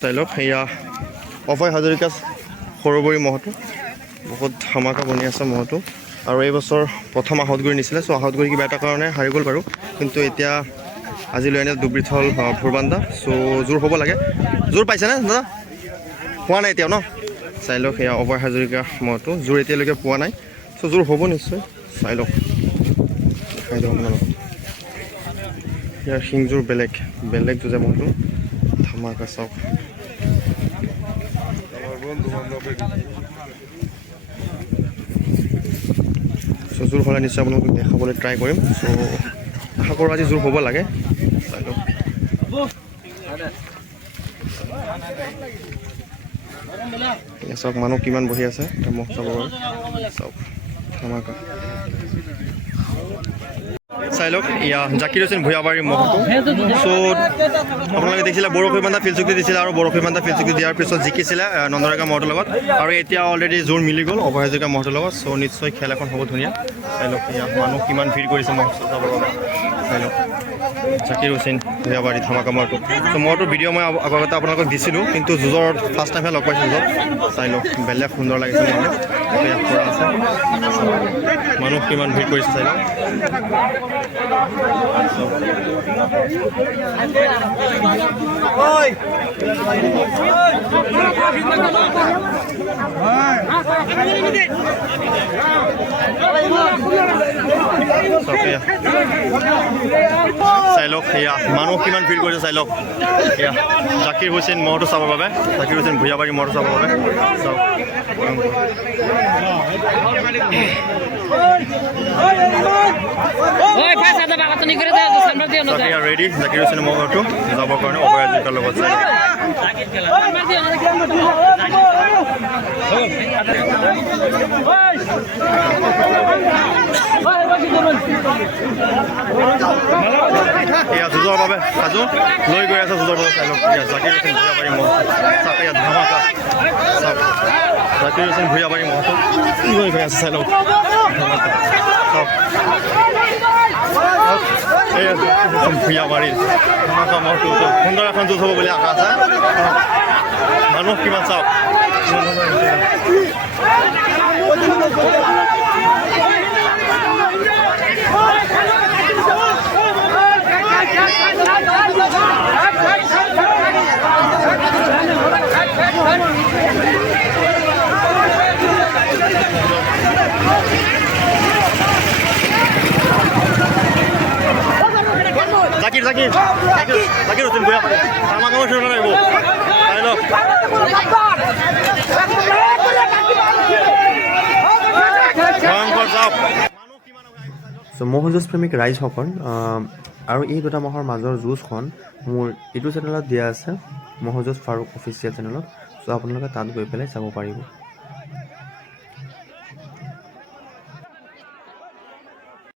চাই লওক সেয়া অভয় হাজৰিকা সৰুবৰী মহটো বহুত ধামাকা বনি আছে মহটো আৰু এই বছৰ প্ৰথম আহতগুৰি নিছিলে চ' আহতগুৰি কিবা এটা কাৰণে হাৰি গ'ল বাৰু কিন্তু এতিয়া আজি লৈ আনিলে দুব্ৰিথল ভোৰবান্ধা চ' জোৰ হ'ব লাগে জোৰ পাইছেনে দাদা পোৱা নাই এতিয়াও ন চাই লওক সেয়া অভয় হাজৰিকা মহটো জোৰ এতিয়ালৈকে পোৱা নাই চ' জোৰ হ'ব নিশ্চয় চাই লওক দেখাই দিওঁ আপোনালোকক ইয়াৰ শিংযোৰ বেলেগ বেলেগ যুঁজে মহটো ধামাকা চাওক চ' জোৰ হ'লে নিশ্চয় আপোনালোকক দেখাবলৈ ট্ৰাই কৰিম চ' আশা কৰোঁ আজি জোৰ হ'ব লাগে চাই লওক চাওক মানুহ কিমান বহি আছে মহ চাব বাৰু চাওক ধামাকা চাই লওক এয়া জাকিৰ হোসেন ভূঞাবাৰীৰ মহটো চ' আপোনালোকে দেখিছিলে বৰশী বান্ধা ফিল্ড চুক্তি দিছিলে আৰু বৰশী বান্ধা ফিল্ড চুক্তি দিয়াৰ পিছত জিকিছিলে নন্দৰাকা মহটোৰ লগত আৰু এতিয়া অলৰেডি জোৰ মিলি গ'ল অভয় হাজৰিকা মহটোৰ লগত চ' নিশ্চয় খেল এখন হ'ব ধুনীয়া চাই লওক এয়া মানুহ কিমান ভিৰ কৰিছে মহ চাবৰ বাবে চাই লওক জাকিৰ হোসেন ভূঞাবাৰী ধামাকা মহটো চ' মহটোৰ ভিডিঅ' মই আগতে আপোনালোকক দিছিলোঁ কিন্তু যুঁজৰ ফাৰ্ষ্ট টাইমহে লগ পাইছোঁ যুঁজত চাই লওক বেলেগ সুন্দৰ লাগিছে মহটো পৰা আছে মানুহ কিমান ভিৰ কৰিছে চাই লওক চাই লওক সেয়া মানুহ কিমান ভিৰ কৰিছে চাই লওক সেয়া জাকিৰ হোসেন মহটো চাবৰ বাবে জাকিৰ হোসেন ভূঞাবাৰী মহটো চাবৰ বাবে চাওক ৰেডি জাকিৰ হোসেন মহটো যাবৰ কাৰণে অভয় হাজৰিকাৰ লগত চাই এয়া যুঁজৰ বাবে সাজু লৈ গৈ আছে যুঁজৰ বাবে চাই লওক এয়া জাকিৰ হোসেন ভূঞাবাৰী মহ চাওক এয়া ধামাকা চাওক জাকিৰ হোসেন ভূঞাবাৰী মহটো লৈ গৈ আছে চাই লওক চাওক এয়া ভূঞাবাৰীৰ ধামাকা মহটো সুন্দৰ এখন যুঁজ হ'ব বুলি আশা আছে মানুহ কিমান চাওক জাকিৰ জাকিৰ জাকিৰ হোসেন ভূঞাবাৰী ধামাকা মহ শুনিব লাগিব চাই লওক মহ যুঁজ প্ৰেমিক ৰাইজসকল আৰু এই দুটা মহৰ মাজৰ যুঁজখন মোৰ এইটো চেনেলত দিয়া আছে মহ যুঁজ ফাৰুক অফিচিয়েল চেনেলত চ' আপোনালোকে তাত গৈ পেলাই চাব পাৰিব।